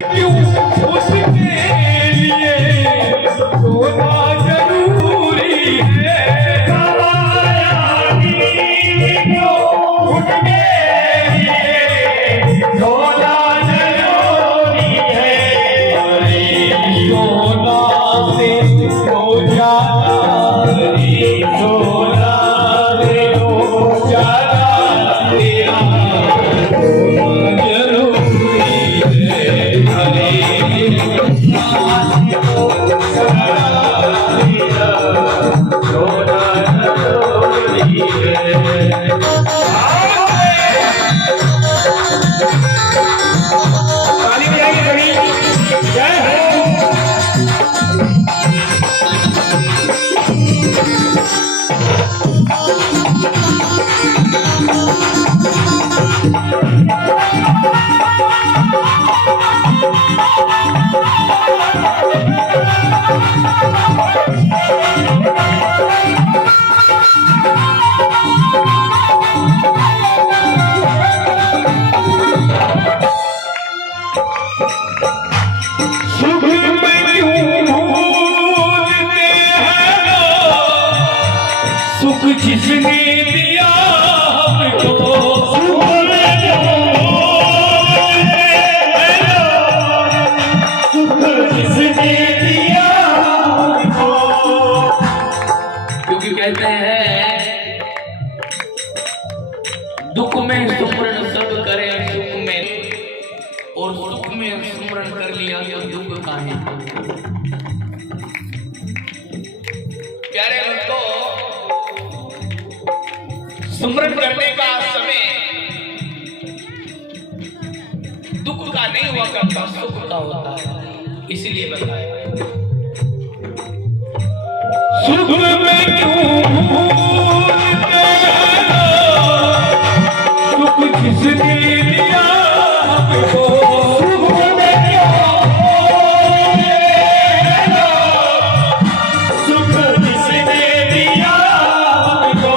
क्यों उसके लिए सोना जरूरी है। क्यों उसके लिए सोना जरूरी है। अरे सोना से हो जाता, सोना से हो जाता तेरा सोना जरूरी है। सुख जिसने दिया हमको, सुख जिसने दिया हमको। क्योंकि कहते हैं दुख में सुमरण सब करे सुख में, और सुख में सुमरण कर लिया तो दुख काहे। प्यारे दोस्तों, सुमरण करने का समय दुख का नहीं हुआ करता, सुख का होता है। इसलिए बताया सुख में क्यों भूलते हैं, सुख किसने दिया हमको। सुख में क्यों भूलते हैं, सुख किसने दिया हमको।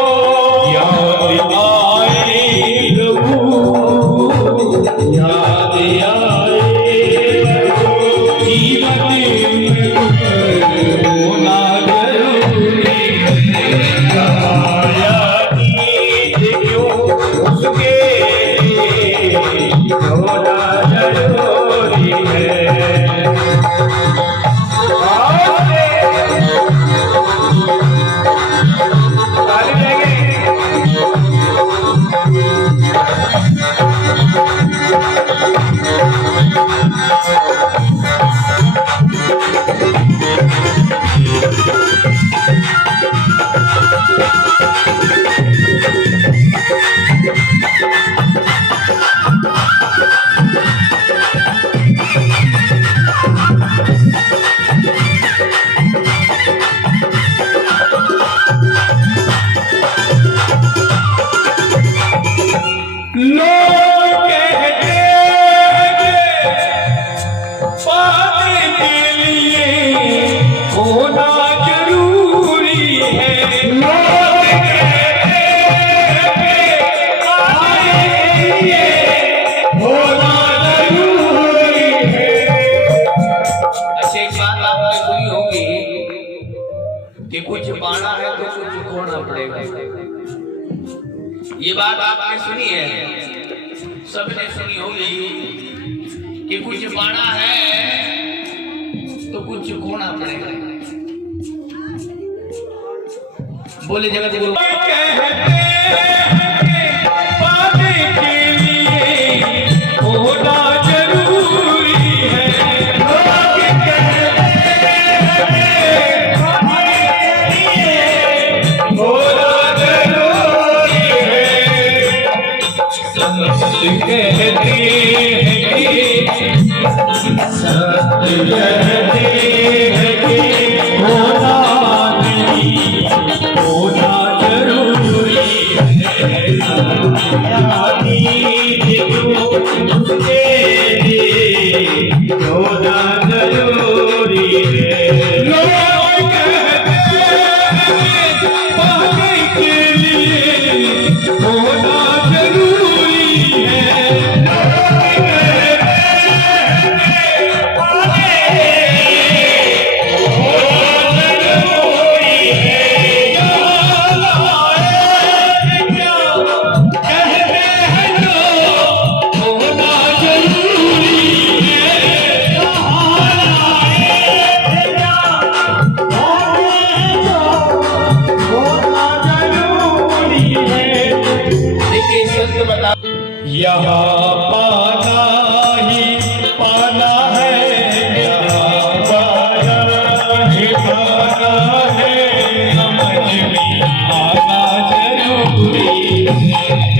याद आए प्रभु, याद आए जीवन में होना जरूरी है। याद क्यों उसके होना जरूरी है। लोग कहते हैं पाने के लिए होना जरूरी है। लोग कहते हैं पाने के लिए होना जरूरी है। अच्छा, एक बात आपने सुनी होगी कि कुछ पाना है तो कुछ खोना पड़ेगा। ये बात आपने सुनी है, सबने सुनी होगी कि कुछ पाना है तो कुछ खोना पड़ेगा। बोले जगत गुरु कहते हैं पाने के लिए होना जरूरी है। लोग कहते हैं पाने के लिए होना जरूरी है। सत्य कहते हैं कि होना नहीं, होना जरूरी है। होना जरूरी है। लोग कहते हैं पाने के लिए होना जरूरी है। लोग कहते हैं है